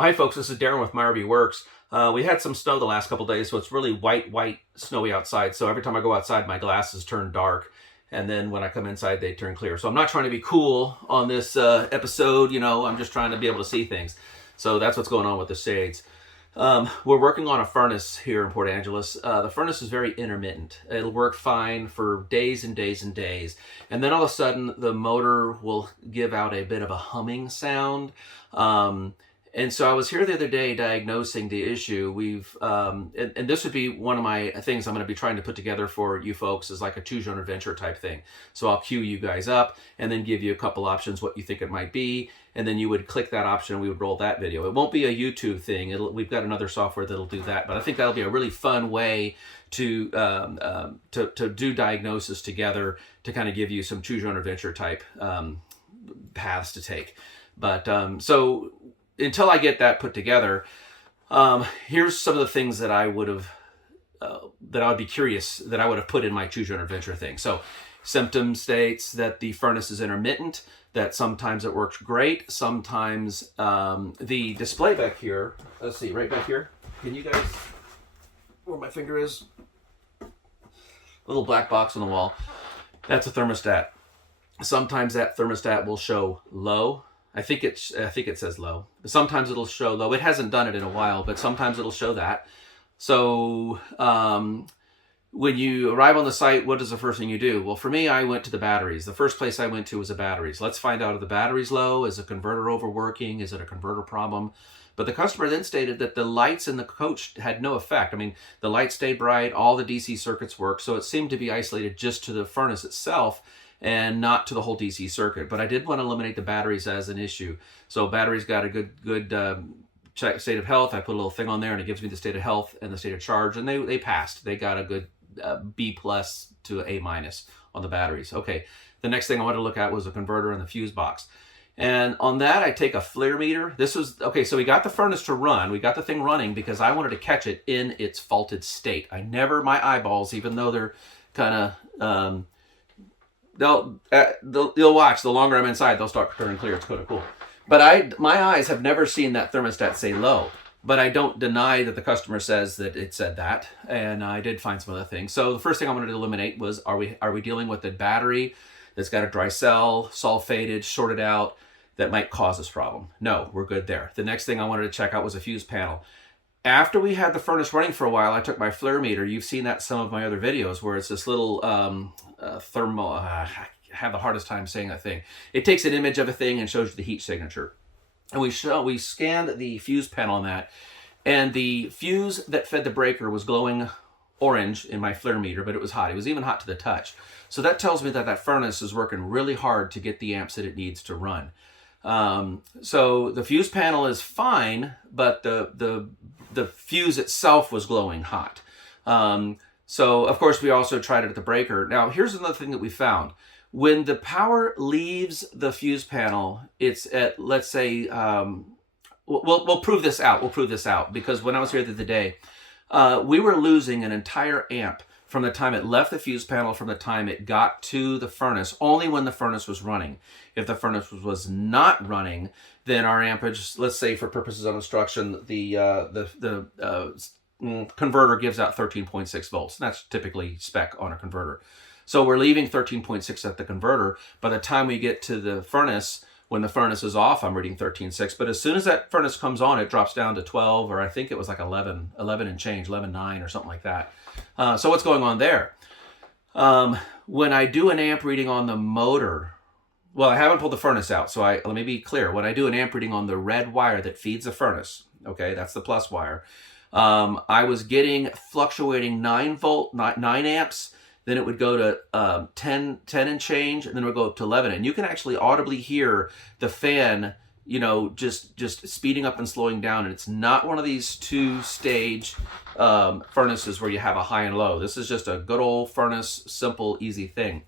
Well, hi folks, this is Darren with My RV Works. We had some snow the last couple days, so it's really white, snowy outside. So every time I go outside, my glasses turn dark. And then when I come inside, they turn clear. So I'm not trying to be cool on this episode, I'm just trying to be able to see things. So that's what's going on with the shades. We're working on a furnace here in Port Angeles. The furnace is very intermittent. It'll work fine for days and days and days. And then all of a sudden, the motor will give out a bit of a humming sound. And so I was here the other day diagnosing the issue. And this would be one of my things I'm going to be trying to put together for you folks is like a choose your own adventure type thing. So I'll queue you guys up and then give you a couple options what you think it might be. And then you would click that option and we would roll that video. It won't be a YouTube thing. We've got another software that'll do that. But I think that'll be a really fun way to do diagnosis together to kind of give you some choose your own adventure type paths to take. But so until I get that put together, here's some of the things that I would be curious that I would have put in my choose your own adventure thing. So symptom states that the furnace is intermittent, that sometimes it works great, sometimes the display back here, let's see, right back here, can you guys, where my finger is, little black box on the wall, that's a thermostat. Sometimes that thermostat will show low. I think it says low. Sometimes it'll show low. It hasn't done it in a while, but sometimes it'll show that. So when you arrive on the site, what is the first thing you do? Well, for me, I went to the batteries. The first place I went to was the batteries. Let's find out if the battery's low. Is the converter overworking? Is it a converter problem? But the customer then stated that the lights in the coach had no effect. I mean, the lights stayed bright, all the DC circuits worked, so it seemed to be isolated just to the furnace itself and not to the whole DC circuit. But I did want to eliminate the batteries as an issue. So batteries got a good state of health. I put a little thing on there and it gives me the state of health and the state of charge, and they passed. They got a good B+ to A- on the batteries. Okay, the next thing I wanted to look at was the converter and the fuse box. And on that, I take a FLIR meter. This was, okay, so we got the furnace to run. We got the thing running because I wanted to catch it in its faulted state. My eyeballs, even though they're kind of, you'll watch, the longer I'm inside, they'll start turning clear. It's kind of cool. But my eyes have never seen that thermostat say low. But I don't deny that the customer says that it said that. And I did find some other things. So the first thing I wanted to eliminate was, are we dealing with a battery that's got a dry cell, sulfated, shorted out, that might cause this problem? No, we're good there. The next thing I wanted to check out was a fuse panel. After we had the furnace running for a while, I took my FLIR meter. You've seen that in some of my other videos where it's this little thermal, I have the hardest time saying that thing. It takes an image of a thing and shows you the heat signature. And we scanned the fuse panel on that, and the fuse that fed the breaker was glowing orange in my FLIR meter, but it was hot. It was even hot to the touch. So that tells me that that furnace is working really hard to get the amps that it needs to run. So the fuse panel is fine, but the fuse itself was glowing hot. So of course we also tried it at the breaker. Now here's another thing that we found. When the power leaves the fuse panel, it's at, let's say, we'll prove this out. We'll prove this out because when I was here the other day, we were losing an entire amp from the time it left the fuse panel, from the time it got to the furnace, only when the furnace was running. If the furnace was not running, then our ampage, let's say for purposes of instruction, the converter gives out 13.6 volts. That's typically spec on a converter. So we're leaving 13.6 at the converter. By the time we get to the furnace, when the furnace is off, I'm reading 13.6. But as soon as that furnace comes on, it drops down to 12, or I think it was like 11 and change, 11.9 or something like that. So what's going on there? When I do an amp reading on the motor, well, I haven't pulled the furnace out, so let me be clear. When I do an amp reading on the red wire that feeds the furnace, okay, that's the plus wire, I was getting fluctuating 9 amps. Then it would go to 10 and change, and then it would go up to 11. And you can actually audibly hear the fan, just speeding up and slowing down. And it's not one of these two-stage furnaces where you have a high and low. This is just a good old furnace, simple, easy thing.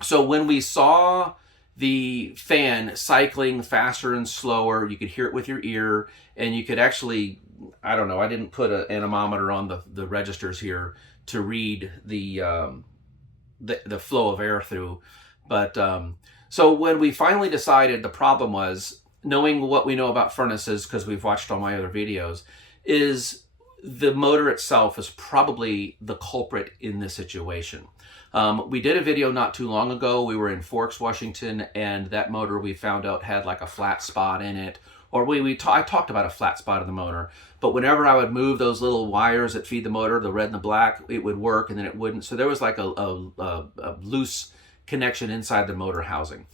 So when we saw the fan cycling faster and slower, you could hear it with your ear, and you could actually, I don't know, I didn't put an anemometer on the registers here to read the flow of air through. But so when we finally decided the problem was knowing what we know about furnaces, because we've watched all my other videos, is the motor itself is probably the culprit in this situation. We did a video not too long ago. We were in Forks, Washington, and that motor we found out had like a flat spot in it. Or I talked about a flat spot in the motor, but whenever I would move those little wires that feed the motor, the red and the black, it would work and then it wouldn't. So there was like a loose connection inside the motor housing.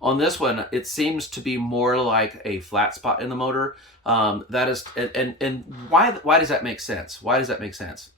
On this one, it seems to be more like a flat spot in the motor. That is, and why does that make sense? Why does that make sense?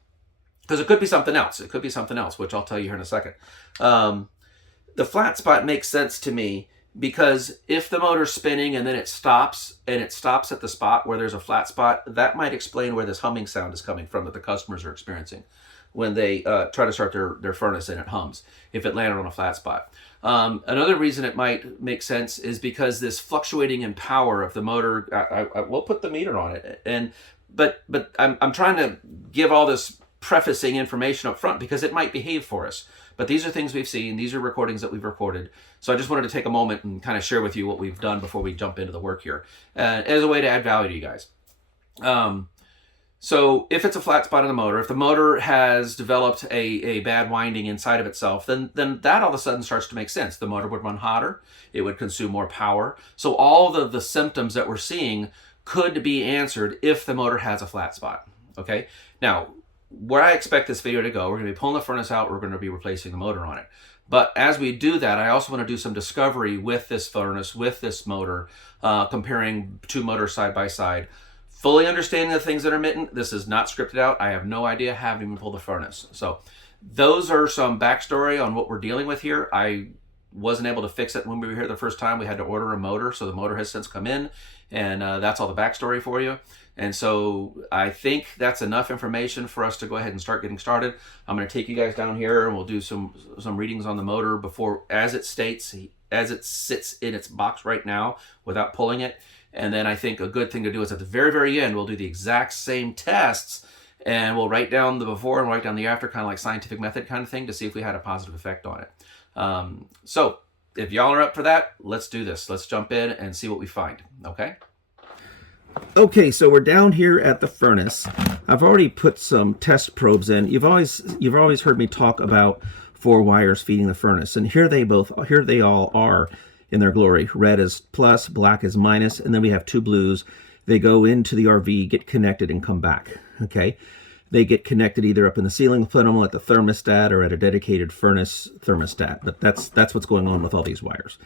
Because it could be something else. It could be something else, which I'll tell you here in a second. The flat spot makes sense to me because if the motor's spinning and then it stops at the spot where there's a flat spot, that might explain where this humming sound is coming from that the customers are experiencing when they try to start their furnace and it hums if it landed on a flat spot. Another reason it might make sense is because this fluctuating in power of the motor, I will put the meter on it, but I'm trying to give all this prefacing information up front because it might behave for us. But these are things we've seen. These are recordings that we've recorded. So I just wanted to take a moment and kind of share with you what we've done before we jump into the work here as a way to add value to you guys. So if it's a flat spot in the motor, if the motor has developed a bad winding inside of itself, then that all of a sudden starts to make sense. The motor would run hotter. It would consume more power. So all of the symptoms that we're seeing could be answered if the motor has a flat spot. Okay. Now, where I expect this video to go, we're going to be pulling the furnace out. We're going to be replacing the motor on it. But as we do that, I also want to do some discovery with this furnace, with this motor, comparing two motors side by side. Fully understanding the things that are intermittent. This is not scripted out. I have no idea. Haven't even pulled the furnace. So those are some backstory on what we're dealing with here. I wasn't able to fix it when we were here the first time. We had to order a motor. So the motor has since come in. And that's all the backstory for you. And so I think that's enough information for us to go ahead and start getting started. I'm going to take you guys down here and we'll do some readings on the motor before, as it sits in its box right now without pulling it. And then I think a good thing to do is at the very, very end, we'll do the exact same tests and we'll write down the before and write down the after, kind of like scientific method kind of thing, to see if we had a positive effect on it. So if y'all are up for that, let's do this. Let's jump in and see what we find. Okay. Okay, so we're down here at the furnace. I've already put some test probes in. You've always heard me talk about 4 wires feeding the furnace, and here they all are in their glory. Red is plus, black is minus, and then we have 2 blues. They go into the RV, get connected, and come back. Okay, they get connected either up in the ceiling panel at the thermostat or at a dedicated furnace thermostat. But that's what's going on with all these wires.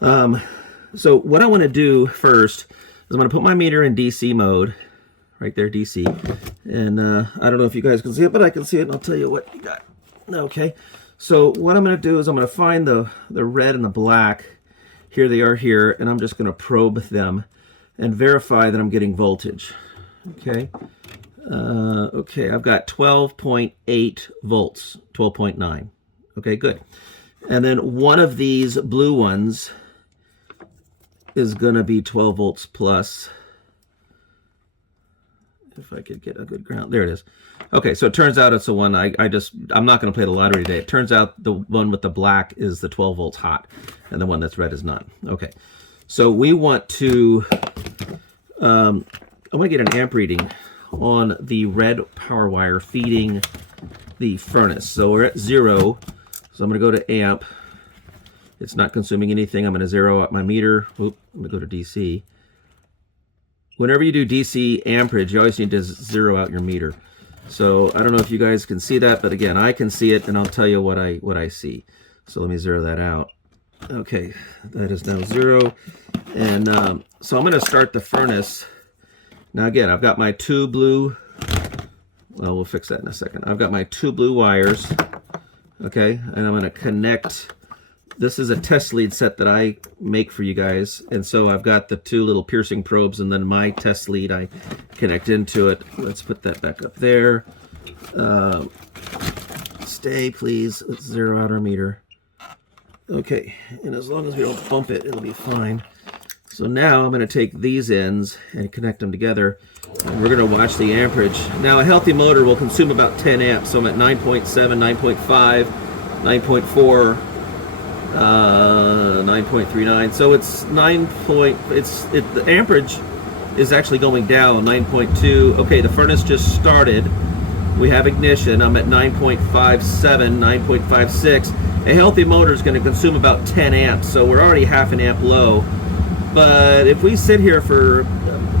So what I want to do first is I'm going to put my meter in DC mode, right there, DC. And I don't know if you guys can see it, but I can see it, and I'll tell you what you got. Okay, so what I'm going to do is I'm going to find the red and the black. Here they are here, and I'm just going to probe them and verify that I'm getting voltage. Okay, okay, I've got 12.8 volts, 12.9. Okay, good. And then one of these blue ones is going to be 12 volts plus. If I could get a good ground. There it is. Okay, so it turns out it's the one I'm not going to play the lottery today. It turns out the one with the black is the 12 volts hot, and the one that's red is not. Okay, so we want to, I want to get an amp reading on the red power wire feeding the furnace. So we're at 0, so I'm going to go to amp. It's not consuming anything. I'm going to zero out my meter. Oop, I'm going to go to DC. Whenever you do DC amperage, you always need to zero out your meter. So I don't know if you guys can see that, but again, I can see it, and I'll tell you what I see. So let me zero that out. Okay, that is now 0. And so I'm going to start the furnace. Now again, I've got my 2 blue, well, we'll fix that in a second. I've got my 2 blue wires, okay, and I'm going to connect. This is a test lead set that I make for you guys, and so I've got the 2 little piercing probes, and then my test lead I connect into it. Let's put that back up there. Stay, please. Let's zero out our meter. Okay, and as long as we don't bump it, it'll be fine. So now I'm going to take these ends and connect them together, and we're going to watch the amperage. Now a healthy motor will consume about 10 amps, so I'm at 9.7, 9.5, 9.4. 9.39. So it's the amperage is actually going down, 9.2. Okay, the furnace just started. We have ignition. I'm at 9.57, 9.56. A healthy motor is going to consume about 10 amps, so we're already half an amp low. But if we sit here for,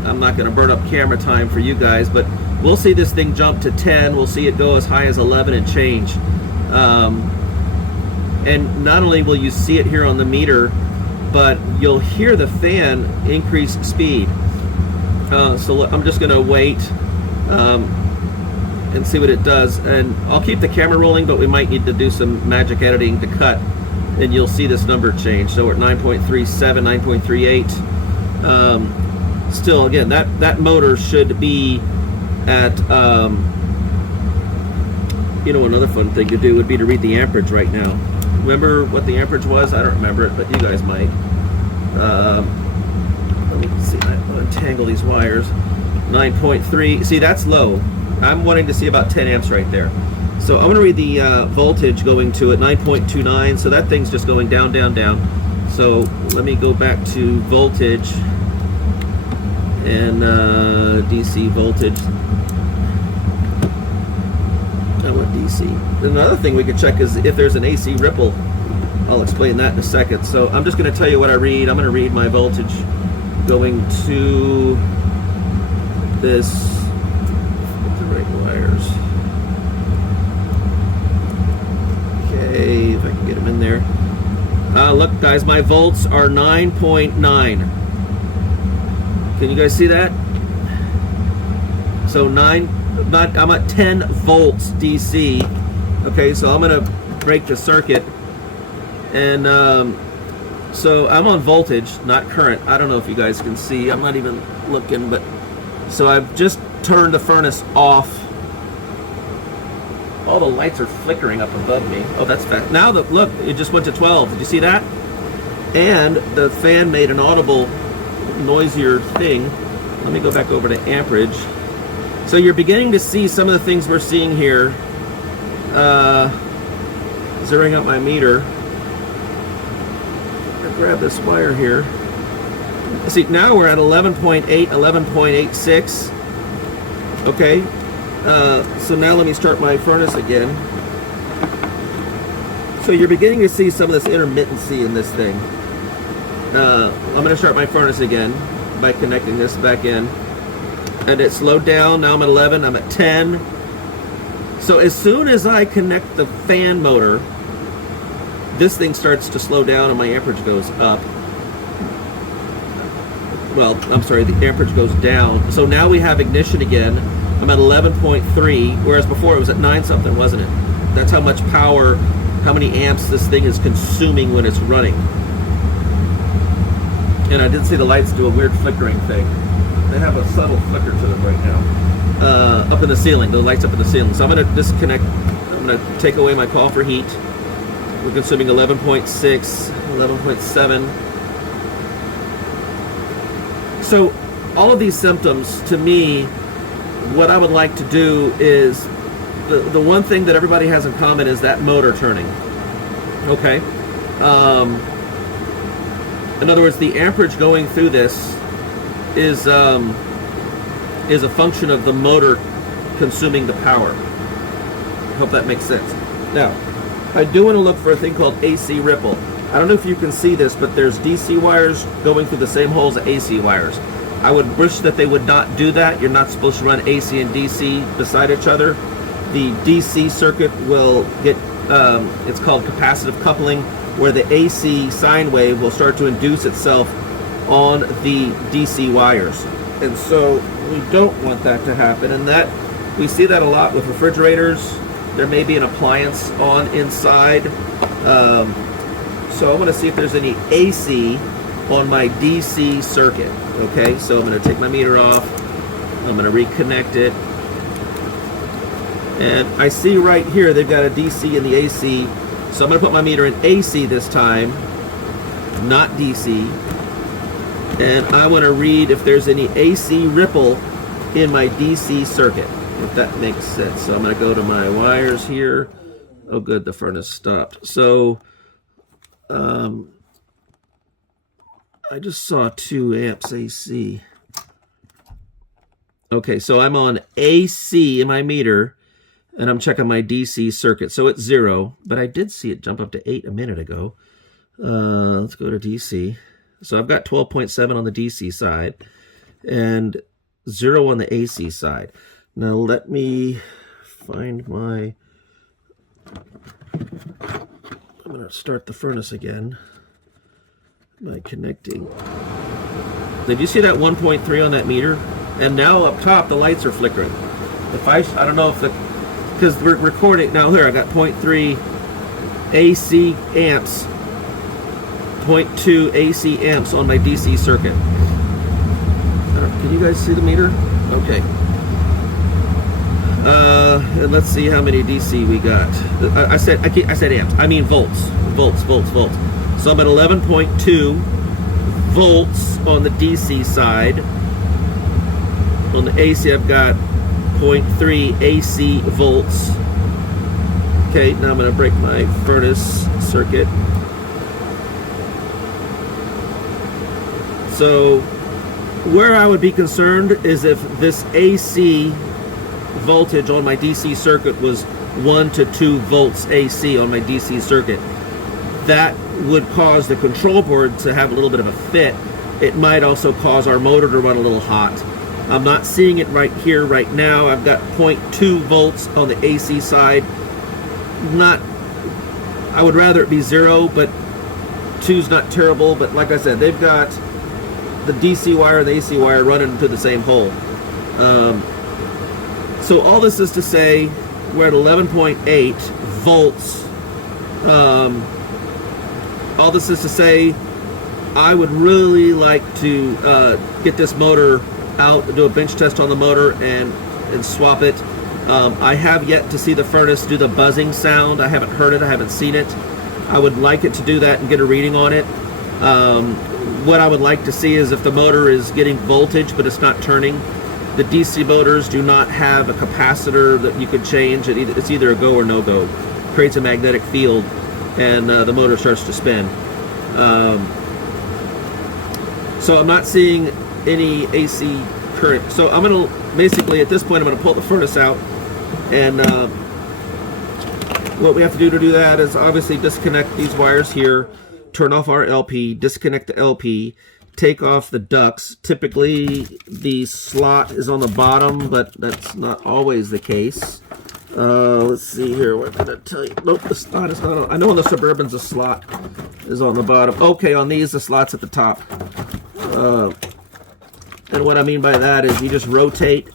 I'm not going to burn up camera time for you guys, but we'll see this thing jump to 10. We'll see it go as high as 11 and change. And not only will you see it here on the meter, but you'll hear the fan increase speed. So I'm just going to wait and see what it does. And I'll keep the camera rolling, but we might need to do some magic editing to cut, and you'll see this number change. So we're at 9.37, 9.38. Still, again, that motor should be at, another fun thing to do would be to read the amperage right now. Remember what the amperage was? I don't remember it, but you guys might. Let me see, I'll untangle these wires. 9.3, see, that's low. I'm wanting to see about 10 amps right there. So I'm going to read the voltage going to it, 9.29. So that thing's just going down, down, down. So let me go back to voltage and DC voltage. I want DC. Another thing we could check is if there's an AC ripple. I'll explain that in a second. So I'm just going to tell you what I read. I'm going to read my voltage going to this. Wires. Okay, if I can get them in there. Look, guys, my volts are 9.9. Can you guys see that? So I'm at 10 volts DC. Okay, so I'm gonna break the circuit, and so I'm on voltage, not current. I don't know if you guys can see. I'm not even looking, but so I've just turned the furnace off. All the lights are flickering up above me. Oh, that's fast. Now look, it just went to 12. Did you see that? And the fan made an audible, noisier thing. Let me go back over to amperage. So you're beginning to see some of the things we're seeing here. Zeroing out my meter. I'll grab this wire here. See, now we're at 11.8, 11.86. Okay, so now let me start my furnace again. So you're beginning to see some of this intermittency in this thing. I'm going to start my furnace again by connecting this back in. And it slowed down. Now I'm at 11, I'm at 10. So as soon as I connect the fan motor, this thing starts to slow down and my amperage goes up. Well, I'm sorry, the amperage goes down. So now we have ignition again. I'm at 11.3, whereas before it was at 9 something, wasn't it? That's how much power, how many amps this thing is consuming when it's running. And I did see the lights do a weird flickering thing. They have a subtle flicker to them right now. Up in the ceiling, the lights up in the ceiling. So I'm gonna disconnect, I'm gonna take away my copper heat. We're consuming 11.6, 11.7. So all of these symptoms, to me, what I would like to do is, the one thing that everybody has in common is that motor turning. Okay? In other words, the amperage going through this is a function of the motor consuming the power. I hope that makes sense. Now, I do want to look for a thing called AC ripple. I don't know if you can see this, but there's DC wires going through the same holes as AC wires. I would wish that they would not do that. You're not supposed to run AC and DC beside each other. The DC circuit will get, it's called capacitive coupling, where the AC sine wave will start to induce itself on the DC wires. And so we don't want that to happen. And that, we see that a lot with refrigerators. There may be an appliance on inside. So I want to see if there's any AC on my DC circuit. Okay, so I'm going to take my meter off. I'm going to reconnect it. And I see right here they've got a DC and the AC. So I'm going to put my meter in AC this time, not DC. And I want to read if there's any AC ripple in my DC circuit, if that makes sense. So I'm going to go to my wires here. Oh good, the furnace stopped. So I just saw 2 amps AC. Okay, so I'm on AC in my meter, and I'm checking my DC circuit. So it's 0, but I did see it jump up to 8 a minute ago. Let's go to DC. So I've got 12.7 on the DC side and 0 on the AC side. Now let me find my... I'm going to start the furnace again by connecting. Did you see that 1.3 on that meter? And now up top the lights are flickering. If I don't know if the, because we're recording now. Here I got 0.3 AC amps, 0.2 AC amps on my DC circuit. Can you guys see the meter? Okay. And let's see how many DC we got. I said amps. I mean volts. Volts. So I'm at 11.2 volts on the DC side. On the AC, I've got 0.3 AC volts. Okay, now I'm going to break my furnace circuit. So where I would be concerned is if this AC voltage on my DC circuit was 1 to 2 volts AC on my DC circuit. That would cause the control board to have a little bit of a fit. It might also cause our motor to run a little hot. I'm not seeing it right here right now. I've got 0.2 volts on the AC side. I would rather it be 0, but 2's not terrible. But like I said, they've got the DC wire and the AC wire running into the same hole. So all this is to say, we're at 11.8 volts. All this is to say, I would really like to get this motor out, do a bench test on the motor and swap it. I have yet to see the furnace do the buzzing sound. I haven't heard it, I haven't seen it. I would like it to do that and get a reading on it. What I would like to see is if the motor is getting voltage but it's not turning. The DC motors do not have a capacitor that you could change. It's either a go or no go. Creates a magnetic field and the motor starts to spin. So I'm not seeing any AC current. So I'm going to, basically at this point, I'm going to pull the furnace out, and what we have to do that is obviously disconnect these wires here, turn off our LP, disconnect the LP, take off the ducts. Typically the slot is on the bottom, but that's not always the case. Let's see here, what did I tell you? Nope, the slot is not on. I know on the Suburbans the slot is on the bottom. Okay, on these the slot's at the top. And what I mean by that is you just rotate,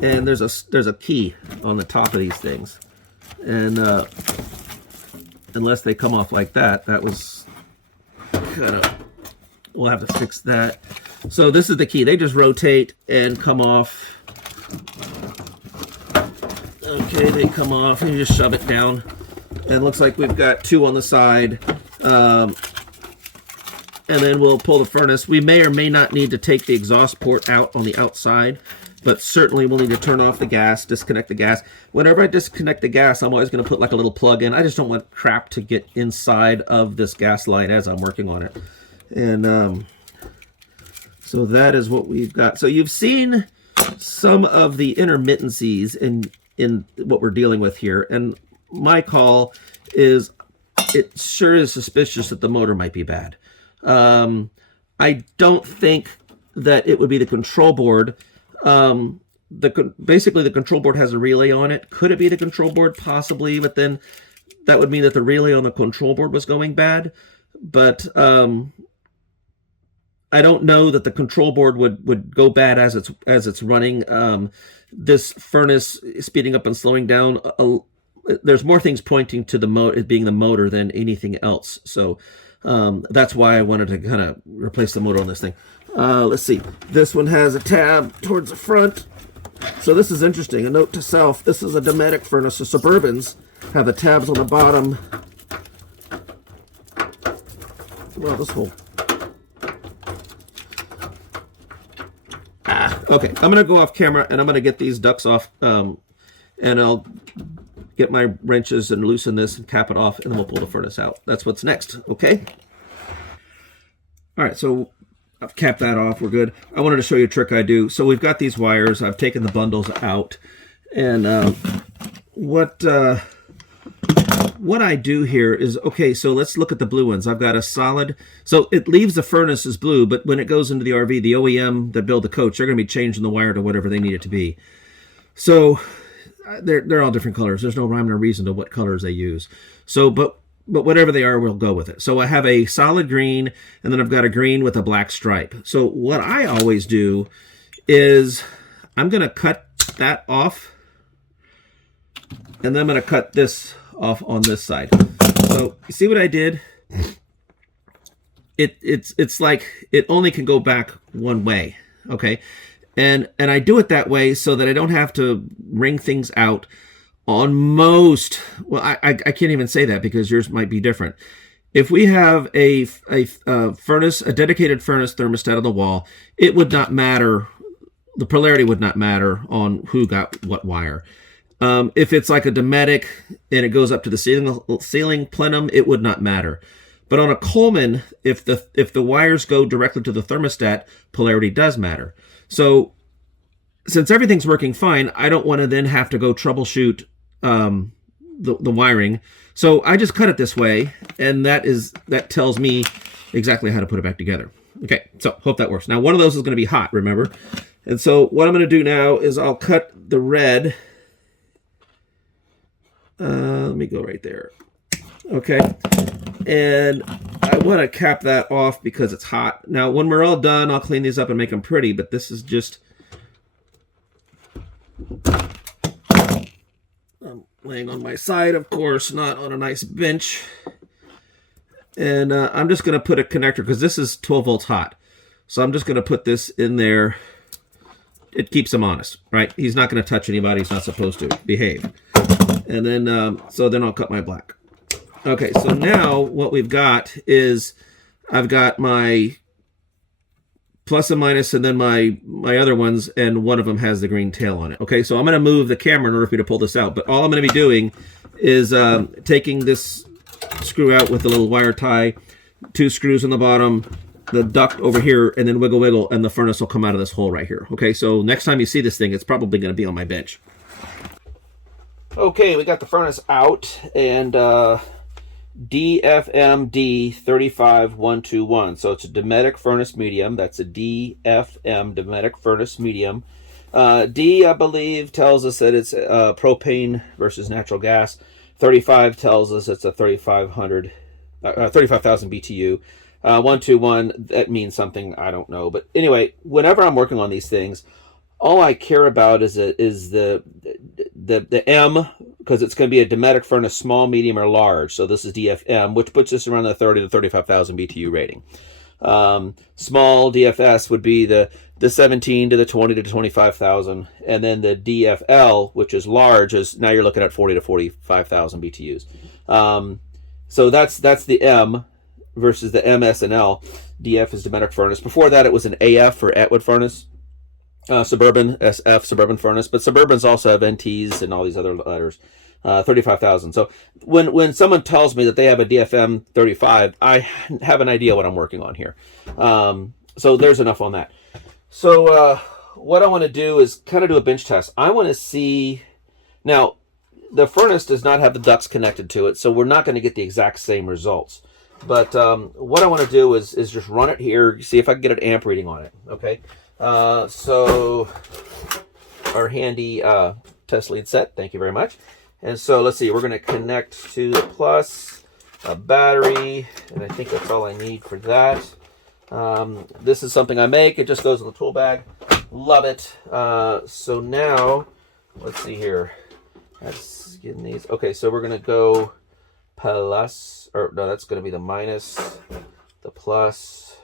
and there's a key on the top of these things, and unless they come off like that, that was kind of, we'll have to fix that. So this is the key. They just rotate and come off. Okay, they come off, and you just shove it down, and it looks like we've got 2 on the side. And then we'll pull the furnace. We may or may not need to take the exhaust port out on the outside, but certainly we'll need to turn off the gas, disconnect the gas. Whenever I disconnect the gas, I'm always going to put like a little plug in. I just don't want crap to get inside of this gas line as I'm working on it. And so that is what we've got. So you've seen some of the intermittencies in what we're dealing with here. And my call is, it sure is suspicious that the motor might be bad. I don't think that it would be the control board. Basically, the control board has a relay on it. Could it be the control board? Possibly, but then that would mean that the relay on the control board was going bad. But I don't know that the control board would go bad as it's running. This furnace speeding up and slowing down. There's more things pointing to it being the motor than anything else. So. That's why I wanted to kind of replace the motor on this thing. Let's see. This one has a tab towards the front. So this is interesting. A note to self. This is a Dometic furnace. The Suburbans have the tabs on the bottom. Well, this whole... Okay. I'm going to go off camera, and I'm going to get these ducts off, and I'll get my wrenches and loosen this and cap it off, and then we'll pull the furnace out. That's what's next, okay? All right, so I've capped that off. We're good. I wanted to show you a trick I do. So we've got these wires. I've taken the bundles out, and what I do here is, okay, so let's look at the blue ones. I've got a solid, so it leaves the furnace as blue, but when it goes into the RV, the OEM that build the coach, they're going to be changing the wire to whatever they need it to be. So they're all different colors. There's no rhyme or reason to what colors they use. So, but whatever they are, we'll go with it. So I have a solid green, and then I've got a green with a black stripe. So what I always do is I'm going to cut that off, and then I'm going to cut this off on this side. So you see what I did? It's like it only can go back one way, okay? And I do it that way so that I don't have to wring things out on most. Well, I can't even say that because yours might be different. If we have a furnace, a dedicated furnace thermostat on the wall, it would not matter. The polarity would not matter on who got what wire. If it's like a Dometic and it goes up to the ceiling plenum, it would not matter. But on a Coleman, if the wires go directly to the thermostat, polarity does matter. So since everything's working fine, I don't want to then have to go troubleshoot the wiring. So I just cut it this way, and that tells me exactly how to put it back together. Okay, so hope that works. Now one of those is going to be hot, remember? And so what I'm going to do now is I'll cut the red. Let me go right there. Okay, and I want to cap that off because it's hot. Now when we're all done, I'll clean these up and make them pretty, but this is just, I'm laying on my side, of course, not on a nice bench. And I'm just going to put a connector because this is 12 volts hot. So I'm just going to put this in there. It keeps him honest, right? He's not going to touch anybody. He's not supposed to. Behave. And then, so then I'll cut my black. Okay, so now what we've got is I've got my plus and minus and then my other ones, and one of them has the green tail on it. Okay, so I'm going to move the camera in order for me to pull this out. But all I'm going to be doing is taking this screw out with the little wire tie, 2 screws on the bottom, the duct over here, and then wiggle, wiggle, and the furnace will come out of this hole right here. Okay, so next time you see this thing, it's probably going to be on my bench. Okay, we got the furnace out, and DFMD 35121. So it's a Dometic furnace medium. That's a DFM Dometic furnace medium. D, I believe, tells us that it's propane versus natural gas. 35 tells us it's a 35,000 BTU. 121, that means something I don't know. But anyway, whenever I'm working on these things, all I care about is the M, because it's going to be a Dometic furnace, small, medium, or large. So this is DFM, which puts us around the 30 to 35,000 BTU rating. Small DFS would be the 17 to the 20 to 25,000, and then the DFL, which is large, is now you're looking at 40 to 45,000 BTUs. So that's the M versus the MS and L. DF is Dometic furnace. Before that, it was an AF for Atwood furnace. Suburban, SF, Suburban furnace, but Suburbans also have NTs and all these other letters. 35,000. So when someone tells me that they have a DFM 35, I have an idea what I'm working on here. So there's enough on that. So what I want to do is kind of do a bench test. I want to see, now the furnace does not have the ducts connected to it, so we're not going to get the exact same results. But what I want to do is just run it here, see if I can get an amp reading on it. Okay. So our handy test lead set, thank you very much. And so let's see, we're going to connect to the plus, a battery, and I think that's all I need for that. This is something I make, it just goes in the tool bag. Love it. So now, let's see here. That's getting these. Okay, so we're going to go plus, or no, that's going to be the minus, the plus,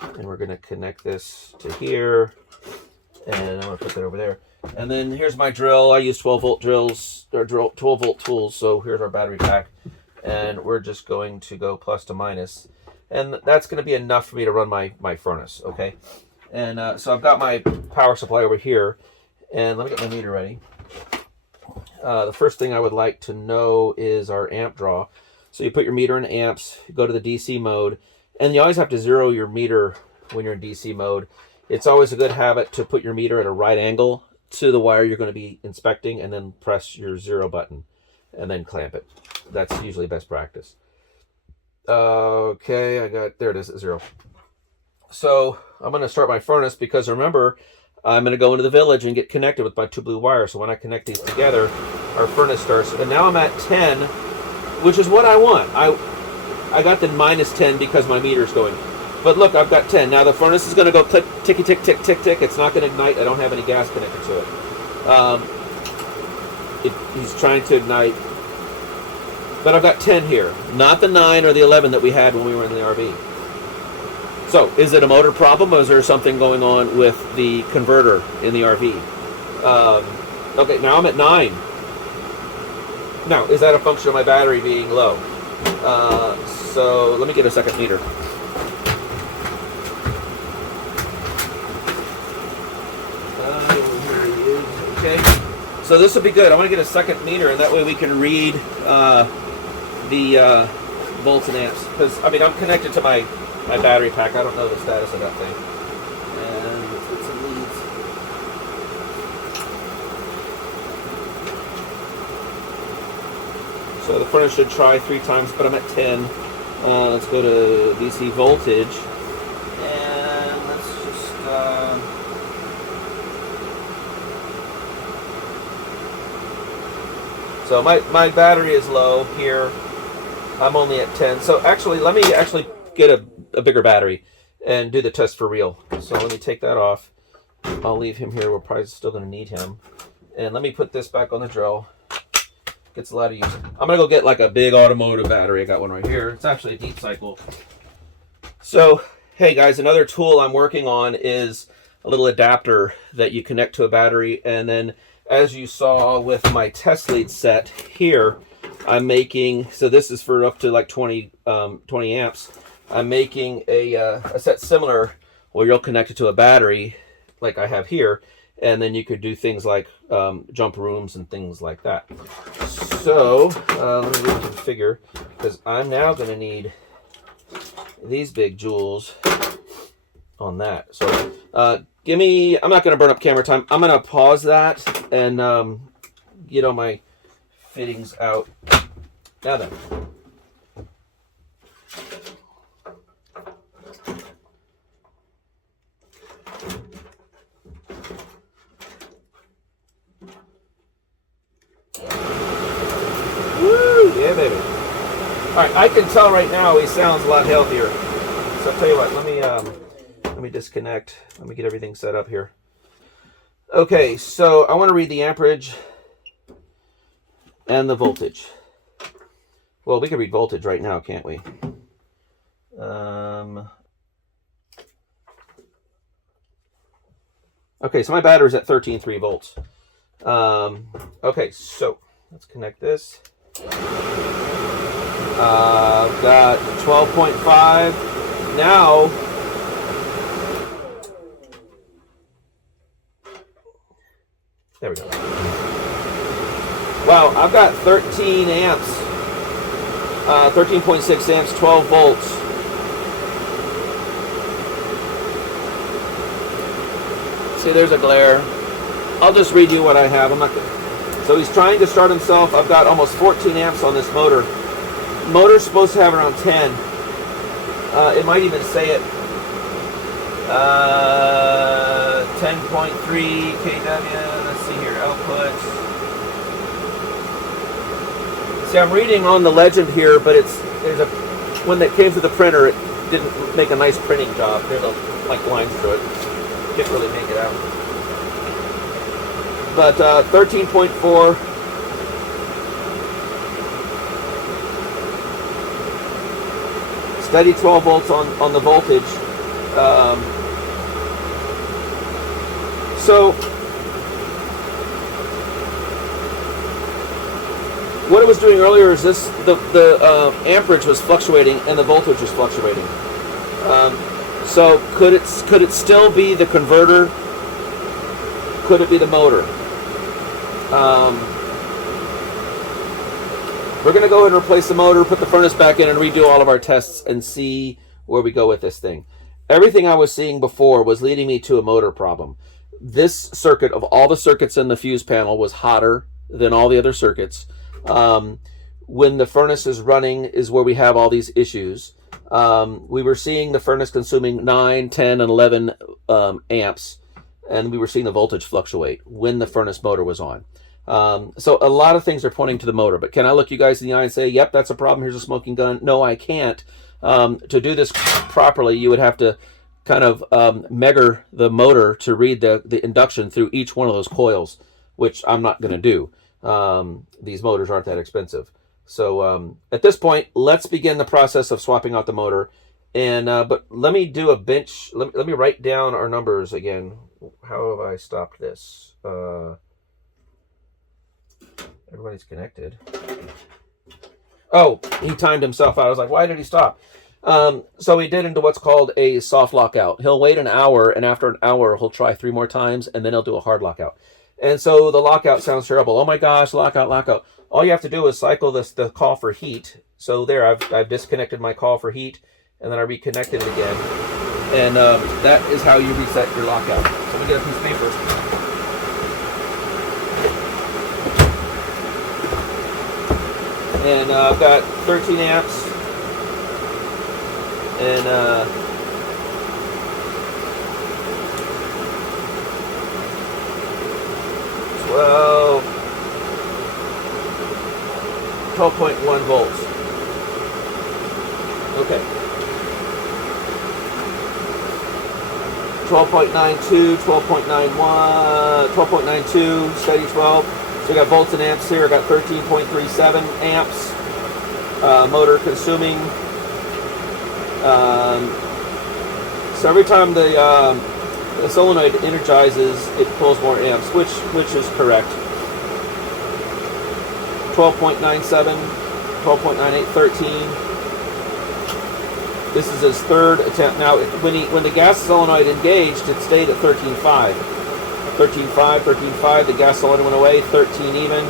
and we're going to connect this to here, and I'm going to put that over there. And then here's my drill. I use 12 volt drills, or 12 volt tools, so here's our battery pack, and we're just going to go plus to minus, and that's going to be enough for me to run my furnace, okay? And so I've got my power supply over here, and let me get my meter ready. the first thing I would like to know is our amp draw. So you put your meter in amps, go to the DC mode, and you always have to zero your meter when you're in DC mode. It's always a good habit to put your meter at a right angle to the wire you're going to be inspecting, and then press your 0 button and then clamp it. That's usually best practice. Okay, there it is at 0. So I'm going to start my furnace because remember, I'm going to go into the village and get connected with my 2 blue wires. So when I connect these together, our furnace starts. And now I'm at 10, which is what I want. I got the -10 because my meter's going. But look, I've got 10. Now the furnace is going to go click, ticky, tick, tick, tick, tick. It's not going to ignite. I don't have any gas connected to it. He's trying to ignite. But I've got 10 here. Not the 9 or the 11 that we had when we were in the RV. So, is it a motor problem, or is there something going on with the converter in the RV? Okay, now I'm at 9. Now, is that a function of my battery being low? So, let me get a second meter. Okay, so this will be good. I want to get a second meter, and that way we can read the volts and amps. Because, I mean, I'm connected to my battery pack. I don't know the status of that thing. And let's get some leads. So the furnace should try 3 times, but I'm at 10. Let's go to DC voltage. And let's just... So my battery is low here. I'm only at 10. So actually, let me get a bigger battery and do the test for real. So let me take that off. I'll leave him here. We're probably still going to need him. And let me put this back on the drill. Gets a lot of use. I'm going to go get like a big automotive battery. I got one right here. It's actually a deep cycle. So, hey guys, another tool I'm working on is a little adapter that you connect to a battery. And then as you saw with my test lead set here, I'm making, so this is for up to like 20 amps. I'm making a set similar where you'll connect it to a battery like I have here, and then you could do things like jump rooms and things like that. So let me reconfigure, because I'm now going to need these big joules on that. So I'm not going to burn up camera time. I'm going to pause that and get all my fittings out. Now then. Woo! Yeah, baby. All right, I can tell right now he sounds a lot healthier. So I'll tell you what. Let me disconnect. Let me get everything set up here. Okay, so I want to read the amperage and the voltage. Well, we can read voltage right now, can't we? Okay, so my battery's at 13.3 volts. Okay, so let's connect this. I've got 12.5. Now, there we go. Wow, I've got 13 amps, 13.6 amps, 12 volts. See, there's a glare. I'll just read you what I have. I'm not gonna... So he's trying to start himself. I've got almost 14 amps on this motor. The motor's supposed to have around 10. It might even say it. 10.3 kW. Let's see here, outputs. See, I'm reading on the legend here, but there's a when that came through the printer, it didn't make a nice printing job. There's like lines through it. Can't really make it out. But 13.4. Steady 12 volts on the voltage. So what it was doing earlier is the amperage was fluctuating and the voltage was fluctuating. So could it still be the converter? Could it be the motor? we're going to go ahead and replace the motor, put the furnace back in, and redo all of our tests and see where we go with this thing. Everything I was seeing before was leading me to a motor problem. This circuit, of all the circuits in the fuse panel, was hotter than all the other circuits. When the furnace is running is where we have all these issues. We were seeing the furnace consuming 9, 10, and 11 amps, and we were seeing the voltage fluctuate when the furnace motor was on. So a lot of things are pointing to the motor, but can I look you guys in the eye and say, yep, that's a problem, here's a smoking gun? No, I can't. To do this properly, you would have to kind of measure the motor to read the induction through each one of those coils, which I'm not going to do. These motors aren't that expensive. So at this point, let's begin the process of swapping out the motor. And but let me do a bench. Let me write down our numbers again. How have I stopped this? Everybody's connected. Oh, he timed himself out. I was like, why did he stop? So he did into what's called a soft lockout. He'll wait an hour, and after an hour, he'll try 3 more times, and then he'll do a hard lockout. And so the lockout sounds terrible. Oh my gosh, lockout, lockout. All you have to do is cycle the call for heat. So there, I've disconnected my call for heat, and then I reconnected it again. And that is how you reset your lockout. So let me get a piece of paper. And I've got 13 amps. And 12.1 volts. Okay. 12.92, 12.91, 12.92, steady 12. So we got volts and amps here. I got 13.37 amps. Motor consuming. So every time the solenoid energizes, it pulls more amps, which is correct. 12.97, 12.98, 13. This is his third attempt. Now, when the gas solenoid engaged, it stayed at 13.5. 13.5, 13.5. The gas solenoid went away. 13 even.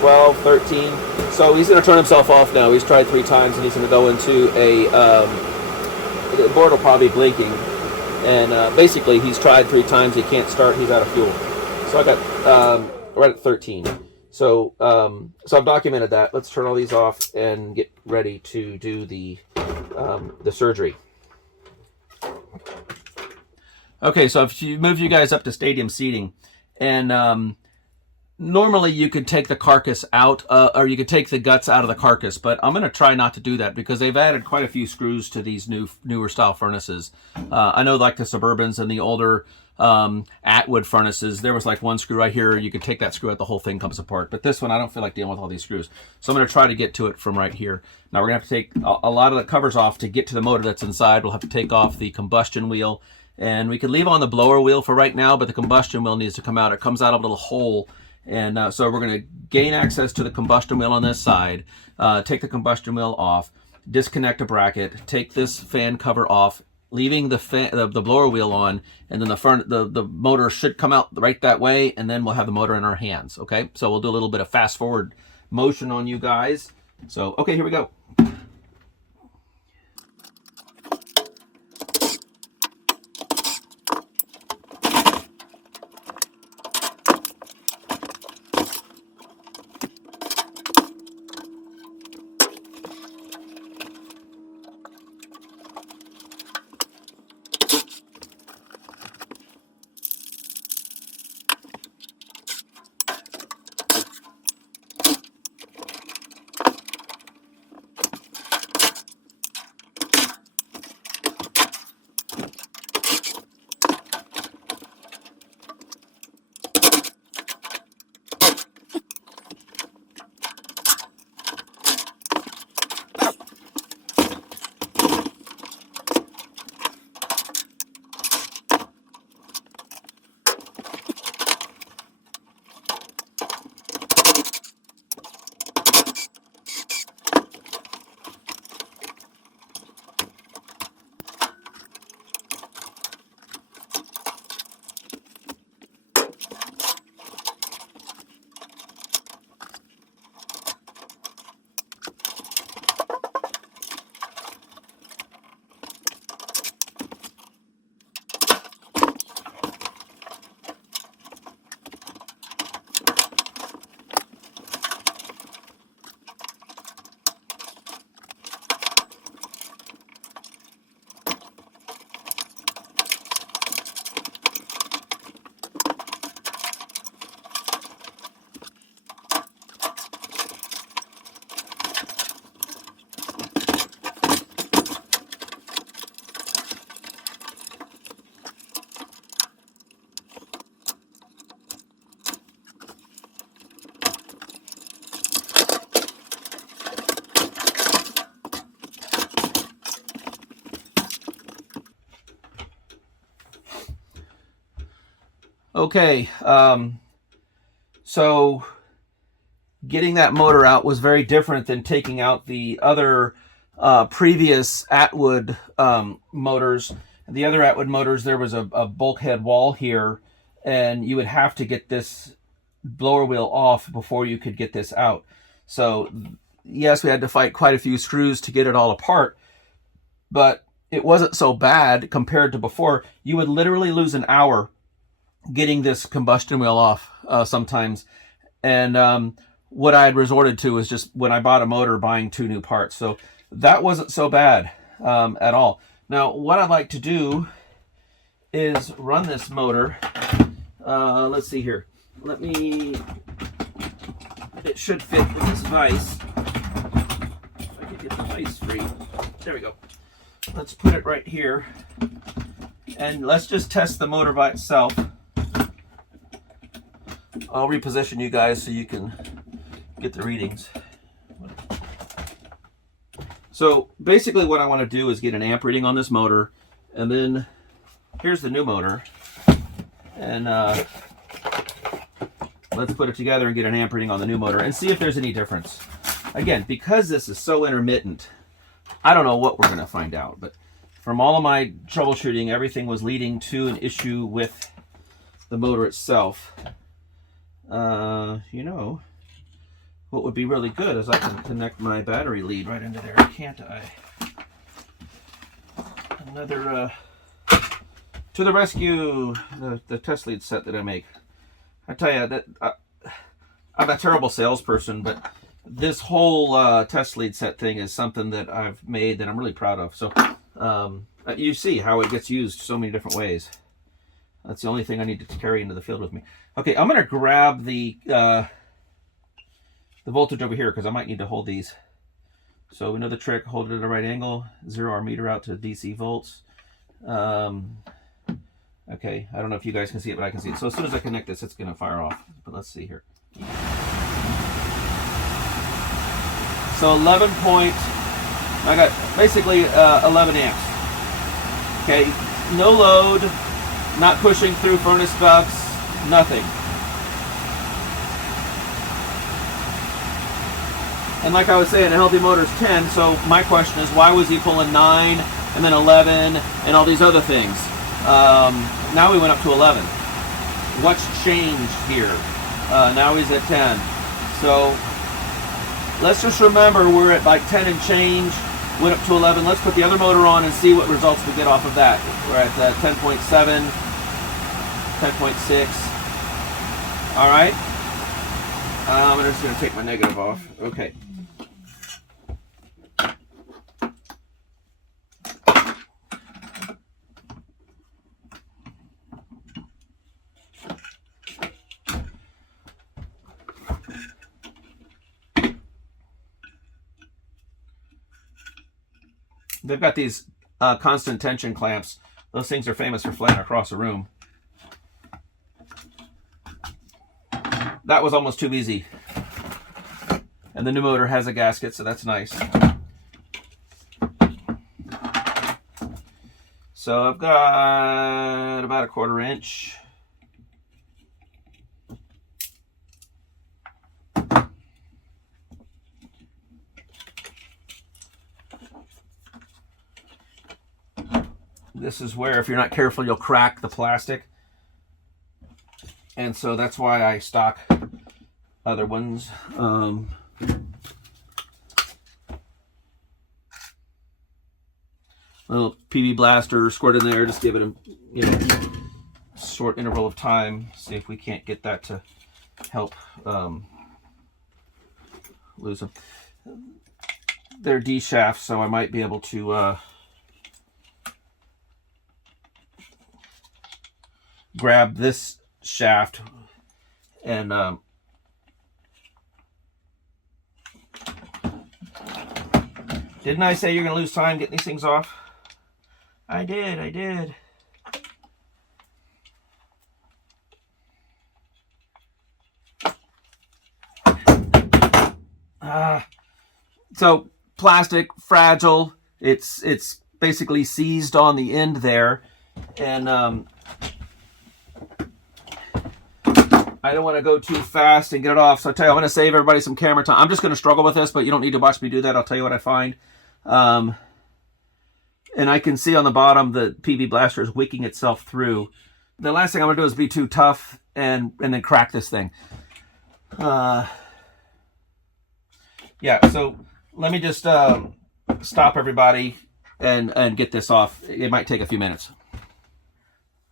12, 13. So he's going to turn himself off now. He's tried 3 times, and he's going to go into a. The board will probably be blinking, and basically he's tried 3 times. He can't start. He's out of fuel. So I got right at 13. So I've documented that. Let's turn all these off and get ready to do the surgery. Okay, so if you move you guys up to stadium seating, and normally you could take the carcass out, or you could take the guts out of the carcass, but I'm going to try not to do that because they've added quite a few screws to these newer style furnaces. I know, like the Suburbans and the older Atwood furnaces, there was like one screw right here. You could take that screw out, the whole thing comes apart. But this one, I don't feel like dealing with all these screws. So I'm going to try to get to it from right here. Now we're going to have to take a lot of the covers off to get to the motor that's inside. We'll have to take off the combustion wheel. And we can leave on the blower wheel for right now, but the combustion wheel needs to come out. It comes out of a little hole. And so we're going to gain access to the combustion wheel on this side, take the combustion wheel off, disconnect a bracket, take this fan cover off, leaving the blower wheel on, and then the motor should come out right that way, and then we'll have the motor in our hands. Okay, so we'll do a little bit of fast forward motion on you guys. So, okay, here we go. Okay, so getting that motor out was very different than taking out the other previous Atwood motors. The other Atwood motors, there was a bulkhead wall here, and you would have to get this blower wheel off before you could get this out. So yes, we had to fight quite a few screws to get it all apart, but it wasn't so bad compared to before. You would literally lose an hour getting this combustion wheel off sometimes. And what I had resorted to was just, when I bought a motor, buying 2 new parts. So that wasn't so bad at all. Now, what I'd like to do is run this motor. Let's see here. It should fit with this vise. If I can get the vise free. There we go. Let's put it right here. And let's just test the motor by itself. I'll reposition you guys so you can get the readings. So basically what I want to do is get an amp reading on this motor, and then here's the new motor, and let's put it together and get an amp reading on the new motor and see if there's any difference. Again, because this is so intermittent, I don't know what we're going to find out, but from all of my troubleshooting, everything was leading to an issue with the motor itself. You know, what would be really good is I can connect my battery lead right into there, can't I? Another, to the rescue, the test lead set that I make. I tell you, that I'm a terrible salesperson, but this whole test lead set thing is something that I've made that I'm really proud of. So you see how it gets used so many different ways. That's the only thing I need to carry into the field with me. Okay, I'm going to grab the voltage over here because I might need to hold these. So we know the trick: hold it at a right angle, 0 our meter out to DC volts. Okay, I don't know if you guys can see it, but I can see it. So as soon as I connect this, it's going to fire off. But let's see here. So 11 point, I got basically 11 amps. Okay, no load, not pushing through furnace ducts, nothing. And like I was saying, a healthy motor is 10, so my question is, why was he pulling 9 and then 11 and all these other things? Now we went up to 11. What's changed here? Now he's at 10. So let's just remember we're at like 10 and change, went up to 11. Let's put the other motor on and see what results we get off of that. We're at 10.7, 10.6. All right. I'm just going to take my negative off. Okay. They've got these constant tension clamps. Those things are famous for flying across a room. That was almost too easy. And the new motor has a gasket, so that's nice. So I've got about 1/4 inch. This is where, if you're not careful, you'll crack the plastic. And so that's why I stock other ones. Little PB blaster squirt in there, just give it a short interval of time. See if we can't get that to help lose them. They're D shafts, so I might be able to grab this shaft and didn't I say you're gonna lose time getting these things off? I did. So plastic, fragile. It's basically seized on the end there, and I don't want to go too fast and get it off. So I tell you, I'm going to save everybody some camera time. I'm just going to struggle with this, but you don't need to watch me do that. I'll tell you what I find. And I can see on the bottom the PV blaster is wicking itself through. The last thing I'm going to do is be too tough and then crack this thing. Yeah, so let me just stop everybody and get this off. It might take a few minutes.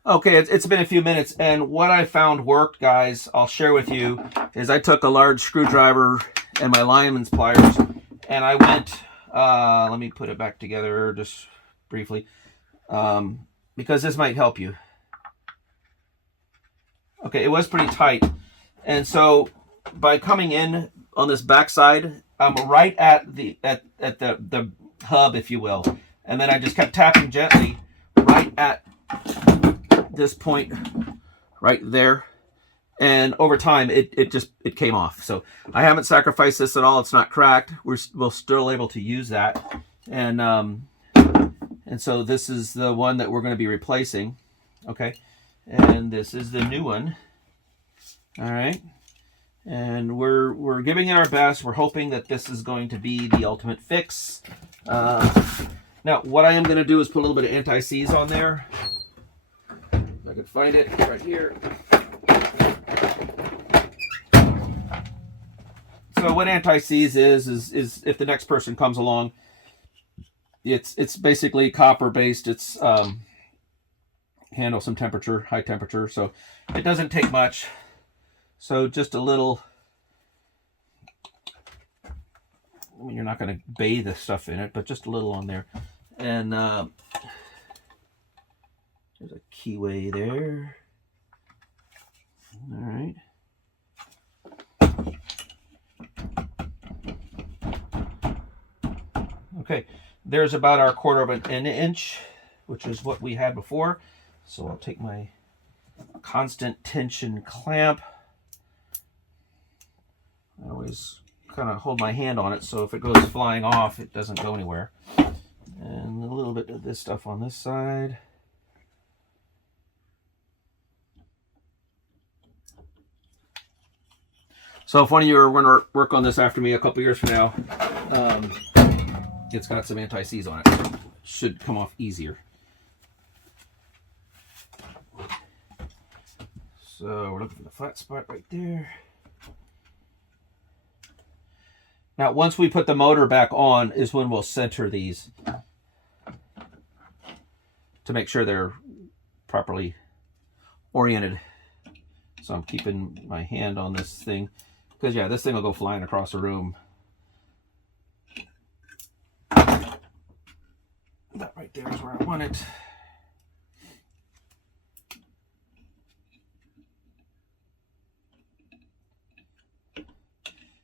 Okay, it's been a few minutes, and what I found worked, guys, I'll share with you, is I took a large screwdriver and my lineman's pliers, and I went, let me put it back together just briefly, because this might help you. Okay, it was pretty tight, and so by coming in on this backside, I'm right at the hub, if you will, and then I just kept tapping gently right at this point right there, and over time it came off. So I haven't sacrificed this at all. It's not cracked. We're still able to use that, and so this is the one that we're going to be replacing. Okay, and this is the new one. All right, and we're giving it our best. We're hoping that this is going to be the ultimate fix. Now what I am going to do is put a little bit of anti-seize on there. I can find it right here. So what anti-seize is if the next person comes along, it's basically copper based. It's handle some temperature, high temperature, so it doesn't take much. So just a little. I mean, you're not going to bathe the stuff in it, but just a little on there, and. There's a keyway there. All right. Okay, there's about our 1/4 of an inch, which is what we had before. So I'll take my constant tension clamp. I always kind of hold my hand on it, so if it goes flying off, it doesn't go anywhere. And a little bit of this stuff on this side. So if one of you are going to work on this after me a couple years from now, it's got some anti-seize on it. So it should come off easier. So we're looking for the flat spot right there. Now once we put the motor back on is when we'll center these to make sure they're properly oriented. So I'm keeping my hand on this thing. Because, yeah, this thing will go flying across the room. That right there is where I want it.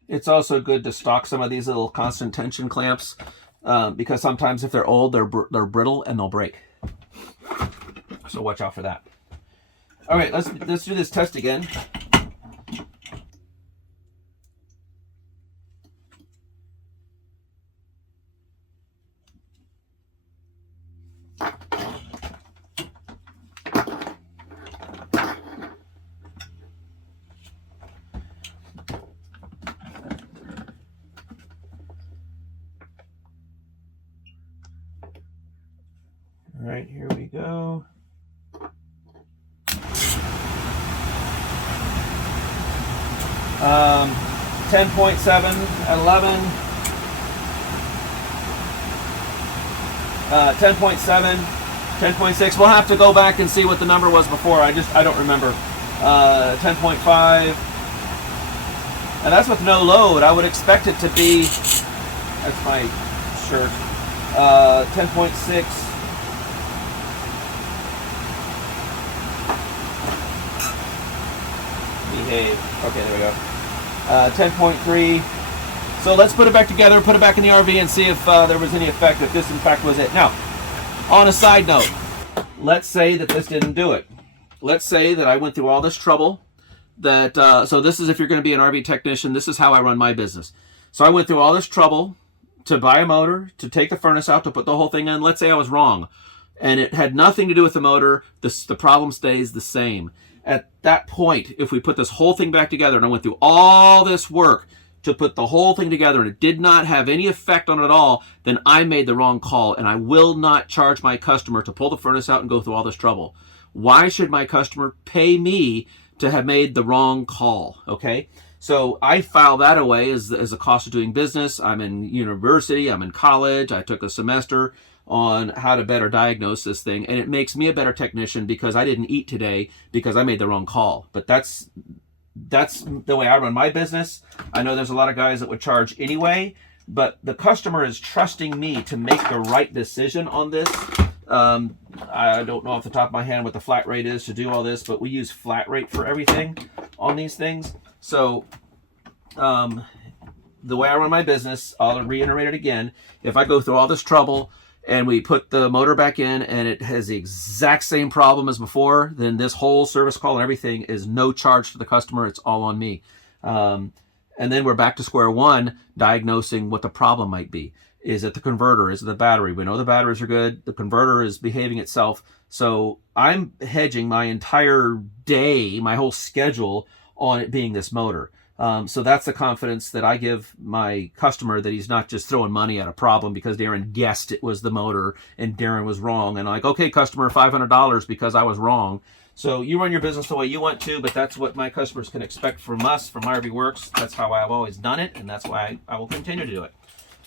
It's also good to stock some of these little constant tension clamps because sometimes if they're old, they're brittle and they'll break. So watch out for that. All right, let's do this test again. All right, here we go. Um, 10.7, 11, 10.7, 10.6. We'll have to go back and see what the number was before. I don't remember. 10.5, and that's with no load. I would expect it to be. That's my shirt. 10.6. Behave. Okay, there we go. 10.3. So let's put it back together, put it back in the RV, and see if there was any effect, if this in fact was it. Now, on a side note, let's say that this didn't do it. Let's say that I went through all this trouble. So this is if you're going to be an RV technician, this is how I run my business. So I went through all this trouble to buy a motor, to take the furnace out, to put the whole thing in. Let's say I was wrong, and it had nothing to do with the motor. The problem stays the same. At that point, if we put this whole thing back together, and I went through all this work to put the whole thing together and it did not have any effect on it at all, then I made the wrong call, and I will not charge my customer to pull the furnace out and go through all this trouble. Why should my customer pay me to have made the wrong call? Okay, so I file that away as a cost of doing business. I'm in university, I'm in college, I took a semester on how to better diagnose this thing, and it makes me a better technician because I didn't eat today because I made the wrong call. But that's the way I run my business. I know there's a lot of guys that would charge anyway, but the customer is trusting me to make the right decision on this. I don't know off the top of my hand what the flat rate is to do all this, but we use flat rate for everything on these things. So the way I run my business, I'll reiterate it again. If I go through all this trouble and we put the motor back in and it has the exact same problem as before, then this whole service call and everything is no charge to the customer. It's all on me. And then we're back to square one, diagnosing what the problem might be. Is it the converter? Is it the battery? We know the batteries are good. The converter is behaving itself. So I'm hedging my entire day, my whole schedule on it being this motor. So that's the confidence that I give my customer, that he's not just throwing money at a problem because Darren guessed it was the motor and Darren was wrong. And like, okay, customer, $500 because I was wrong. So you run your business the way you want to, but that's what my customers can expect from us, from RV Works. That's how I've always done it, and that's why I will continue to do it.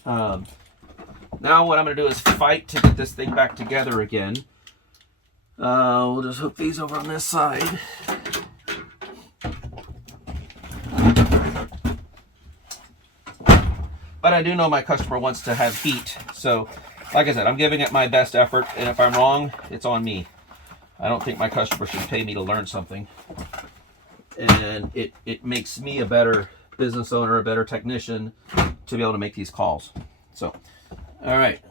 Now what I'm going to do is fight to get this thing back together again. We'll just hook these over on this side. But I do know my customer wants to have heat. So, like I said, I'm giving it my best effort, and if I'm wrong, it's on me. I don't think my customer should pay me to learn something. And it makes me a better business owner, a better technician to be able to make these calls. So, all right.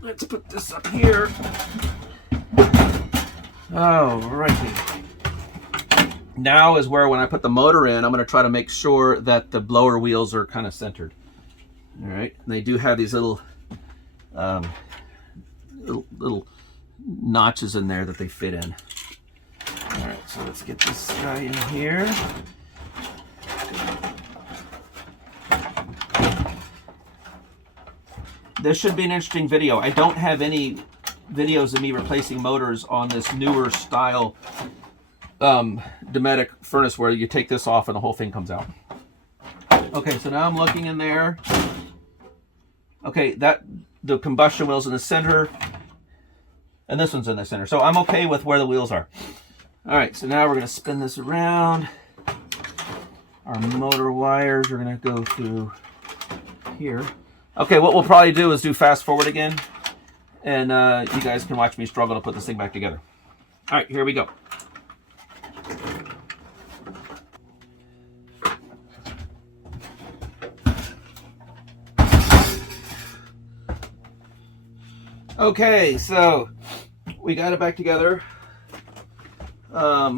Let's put this up here. All righty. Now is where, when I put the motor in, I'm going to try to make sure that the blower wheels are kind of centered. All right. And they do have these little notches in there that they fit in. All right. So let's get this guy in here. This should be an interesting video. I don't have any videos of me replacing motors on this newer style Dometic furnace where you take this off and the whole thing comes out. Okay, so now I'm looking in there. Okay, the combustion wheel's in the center, and this one's in the center. So I'm okay with where the wheels are. All right, so now we're going to spin this around. Our motor wires are going to go through here. Okay, what we'll probably do is do fast forward again, and you guys can watch me struggle to put this thing back together. All right, here we go. Okay, so we got it back together. There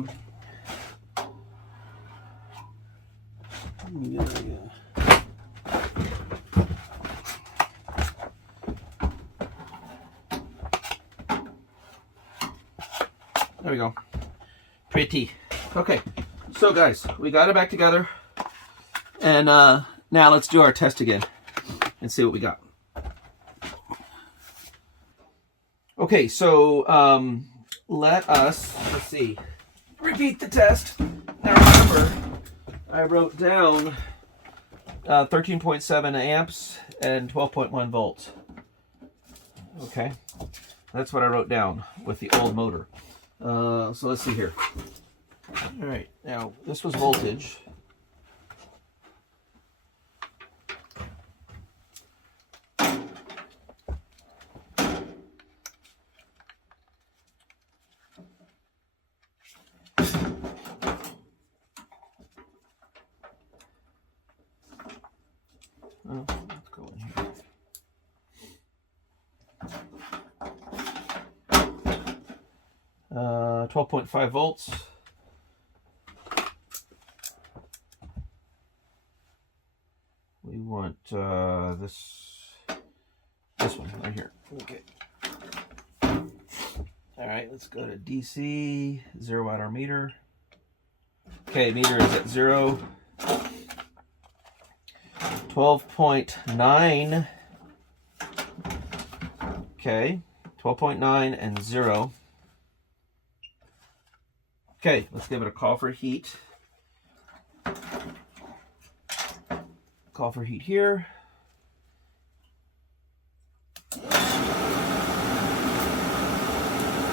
we go. Pretty. Okay, so guys, we got it back together. And now let's do our test again and see what we got. Okay, so let's see, repeat the test. Now remember, I wrote down 13.7 amps and 12.1 volts. Okay, that's what I wrote down with the old motor. So let's see here. All right, now this was voltage. Let's go in here. 12.5 volts. We want this one right here. Okay. All All right, let's go to DC, 0 watt our meter. Okay, meter is at 0. 12.9. Okay, 12.9 and 0. Okay, let's give it a call for heat. Call for heat here.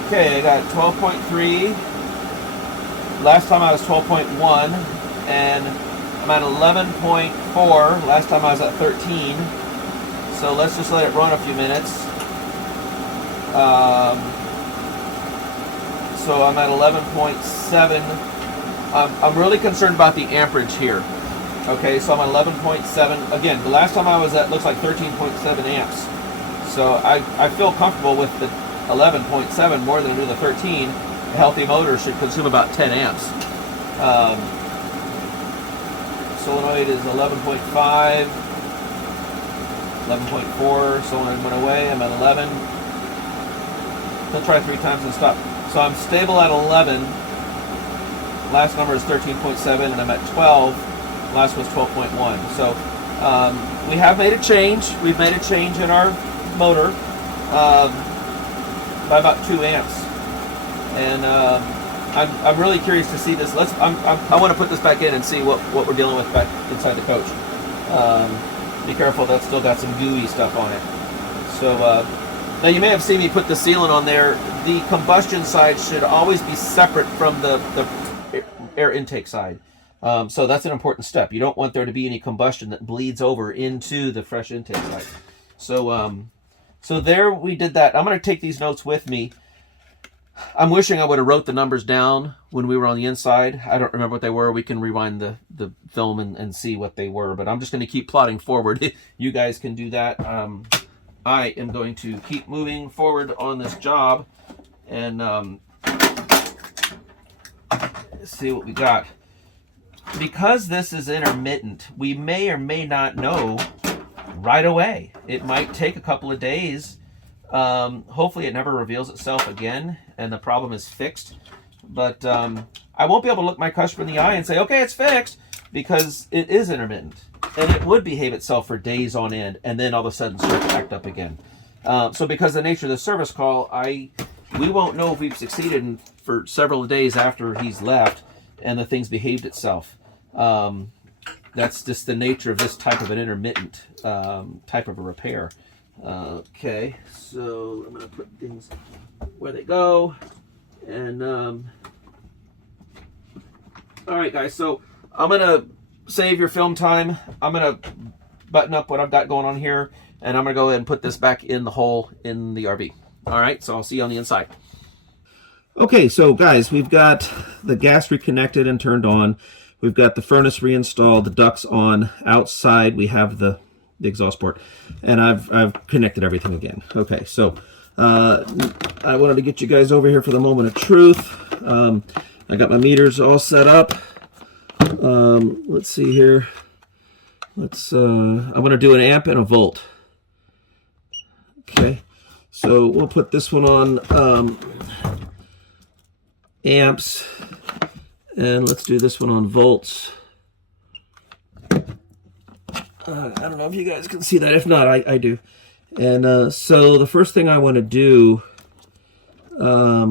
Okay, I got 12.3. Last time I was 12.1, and I'm at 11.4. Last time I was at 13. So let's just let it run a few minutes. So I'm at 11.7. I'm really concerned about the amperage here. Okay, so I'm at 11.7. Again, the last time I was at looks like 13.7 amps. So I feel comfortable with the 11.7 more than I do the 13. A healthy motor should consume about 10 amps. Solenoid is 11.5, 11.4. Solenoid went away. I'm at 11. He'll try 3 times and stop. So I'm stable at 11. Last number is 13.7, and I'm at 12. Last was 12.1. So we have made a change. We've made a change in our motor by about 2 amps. And I'm really curious to see this. I want to put this back in and see what we're dealing with back inside the coach. Be careful, that's still got some gooey stuff on it. So now you may have seen me put the sealant on there. The combustion side should always be separate from the air intake side. So that's an important step. You don't want there to be any combustion that bleeds over into the fresh intake side. So so there we did that. I'm going to take these notes with me. I'm wishing I would have wrote the numbers down when we were on the inside. I don't remember what they were. We can rewind the film and see what they were. But I'm just going to keep plotting forward. You guys can do that. I am going to keep moving forward on this job and see what we got. Because this is intermittent, we may or may not know right away. It might take a couple of days. Hopefully it never reveals itself again and the problem is fixed. But I won't be able to look my customer in the eye and say, okay, it's fixed, because it is intermittent. And it would behave itself for days on end and then all of a sudden start to act up again. So because of the nature of the service call, we won't know if we've succeeded for several days after he's left and the thing's behaved itself. That's just the nature of this type of an intermittent type of a repair. Okay, so I'm going to put things where they go. And all right, guys, so I'm going to save your film time. I'm going to button up what I've got going on here, and I'm going to go ahead and put this back in the hole in the RV. All right, so I'll see you on the inside. Okay, so guys, we've got the gas reconnected and turned on. We've got the furnace reinstalled, the ducts on. Outside, we have the exhaust port, and I've connected everything again. Okay, so I wanted to get you guys over here for the moment of truth. I got my meters all set up. Let's see here. I'm going to do an amp and a volt. Okay, so we'll put this one on amps, and let's do this one on volts. I don't know if you guys can see that. If not, I do. And so the first thing I want to do, let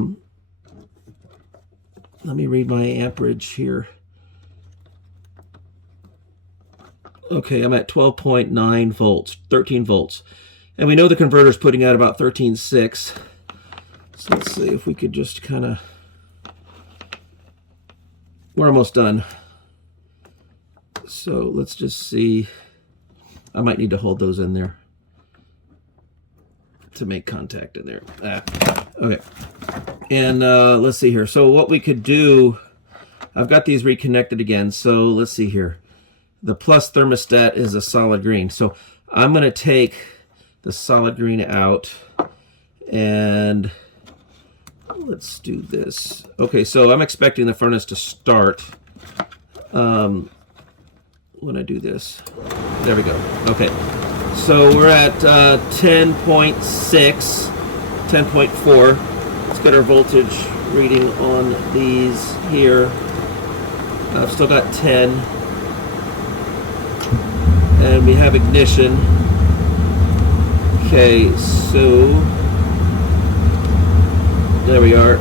me read my amperage here. Okay, I'm at 12.9 volts, 13 volts. And we know the converter's putting out about 13.6. So let's see if we could just kind of... We're almost done. So let's just see. I might need to hold those in there to make contact in there. Okay. And let's see here. So what we could do, I've got these reconnected again. So let's see here. The plus thermostat is a solid green. So I'm going to take the solid green out and let's do this. Okay, so I'm expecting the furnace to start when I do this. There we go. Okay, so we're at 10.6, 10.4. Let's get our voltage reading on these here. I've still got 10. And we have ignition. Okay, so there we are.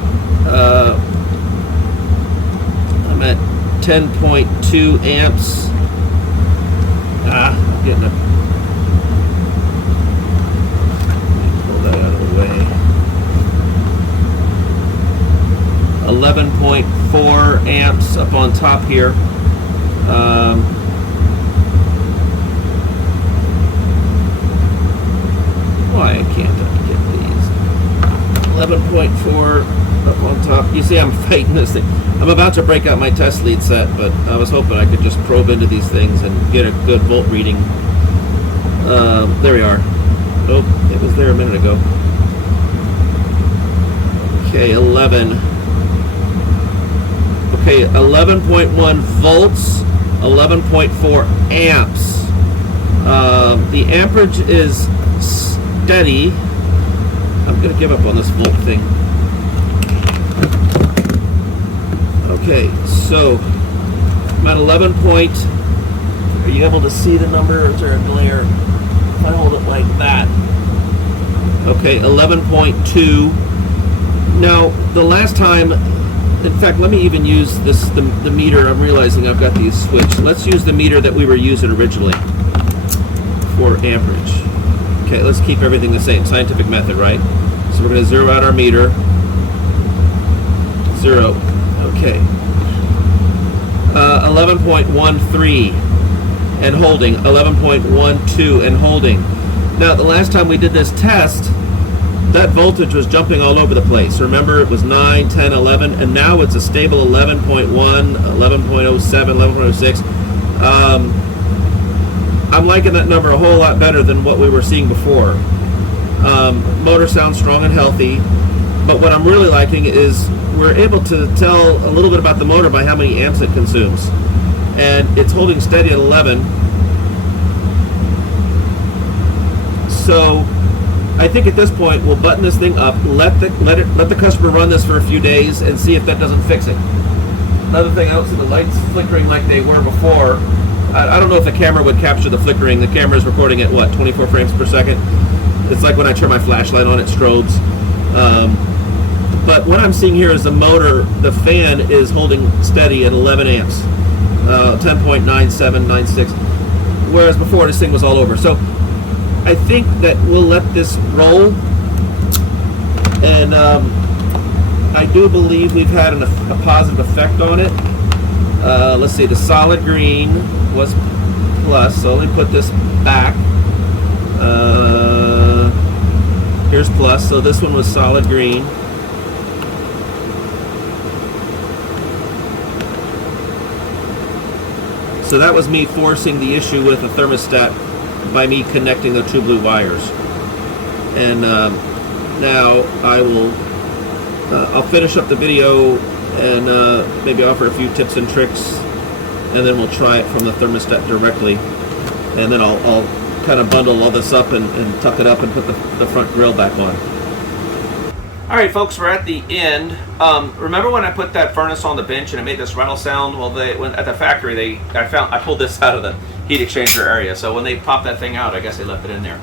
I'm at 10.2 amps. I'm getting a... Pull that out of the way. 11.4 amps up on top here. Why I can't get these? 11.4 up on top. You see, I'm fighting this thing. I'm about to break out my test lead set, but I was hoping I could just probe into these things and get a good volt reading. There we are. Oh, it was there a minute ago. Okay, 11. Okay, 11.1 volts, 11.4 amps. The amperage is steady. I'm going to give up on this volt thing. Okay, so I'm at 11 point. Are you able to see the number, or is there a glare? If I hold it like that. Okay, 11.2. Now, the last time, in fact, let me even use this the meter. I'm realizing I've got these switched. Let's use the meter that we were using originally for amperage. Okay, let's keep everything the same. Scientific method, right? So we're going to zero out our meter. 0. Okay. 11.13 and holding. 11.12 and holding. Now, the last time we did this test, that voltage was jumping all over the place. Remember, it was 9, 10, 11, and now it's a stable 11.1, 11.07, 11.06. I'm liking that number a whole lot better than what we were seeing before. Motor sounds strong and healthy, but what I'm really liking is we're able to tell a little bit about the motor by how many amps it consumes. And it's holding steady at 11. So I think at this point we'll button this thing up, let the customer run this for a few days and see if that doesn't fix it. Another thing, I don't see the lights flickering like they were before. I don't know if the camera would capture the flickering. The camera is recording at what, 24 frames per second? It's like when I turn my flashlight on, it strobes. But what I'm seeing here is the motor, the fan is holding steady at 11 amps, 10.9796, whereas before this thing was all over. So I think that we'll let this roll, and I do believe we've had a positive effect on it. Let's see, the solid green was plus, so let me put this back. Here's plus, so this one was solid green. So that was me forcing the issue with the thermostat by me connecting the two blue wires. And now I'll finish up the video and maybe offer a few tips and tricks, and then we'll try it from the thermostat directly, and then I'll kind of bundle all this up and tuck it up and put the front grill back on. All right, folks, we're at the end. Remember when I put that furnace on the bench and it made this rattle sound? Well, at the factory, I pulled this out of the heat exchanger area. So when they popped that thing out, I guess they left it in there.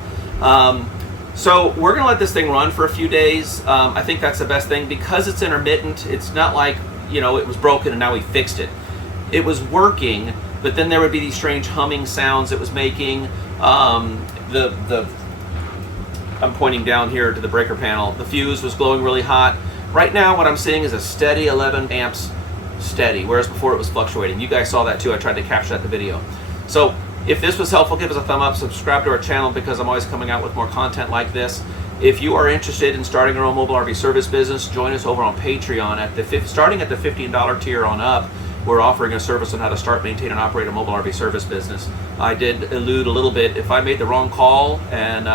So we're gonna let this thing run for a few days. I think that's the best thing because it's intermittent. It's not like, you know, it was broken and now we fixed it. It was working, but then there would be these strange humming sounds it was making. I'm pointing down here to the breaker panel. The fuse was glowing really hot. Right now, what I'm seeing is a steady 11 amps steady, whereas before it was fluctuating. You guys saw that too. I tried to capture that in the video. So if this was helpful, give us a thumb up, subscribe to our channel because I'm always coming out with more content like this. If you are interested in starting your own mobile RV service business, join us over on Patreon. Starting at the $15 tier on up, we're offering a service on how to start, maintain, and operate a mobile RV service business. I did allude a little bit, if I made the wrong call, and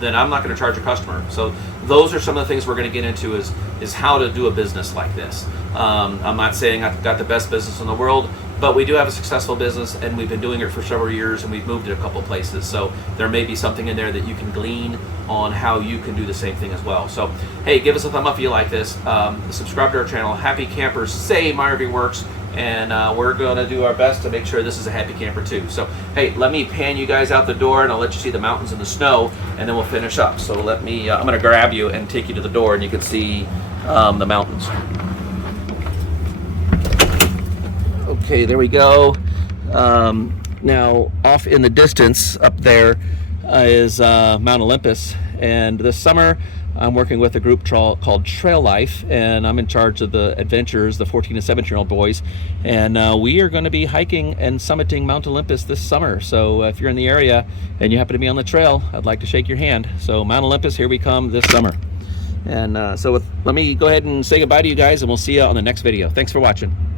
then I'm not going to charge a customer. So those are some of the things we're going to get into is how to do a business like this. I'm not saying I've got the best business in the world, but we do have a successful business, and we've been doing it for several years, and we've moved it a couple places. So there may be something in there that you can glean on how you can do the same thing as well. So hey, give us a thumb up if you like this. Subscribe to our channel. Happy campers say My RV Works, and we're going to do our best to make sure this is a happy camper too. So hey, let me pan you guys out the door, and I'll let you see the mountains and the snow, and then we'll finish up. So let me I'm going to grab you and take you to the door, and you can see the mountains. Okay, there we go. Now off in the distance up there is Mount Olympus, and this summer I'm working with a group called Trail Life, and I'm in charge of the adventures, the 14 and 17-year-old boys, and we are going to be hiking and summiting Mount Olympus this summer. So if you're in the area and you happen to be on the trail, I'd like to shake your hand. So Mount Olympus, here we come this summer. And let me go ahead and say goodbye to you guys, and we'll see you on the next video. Thanks for watching.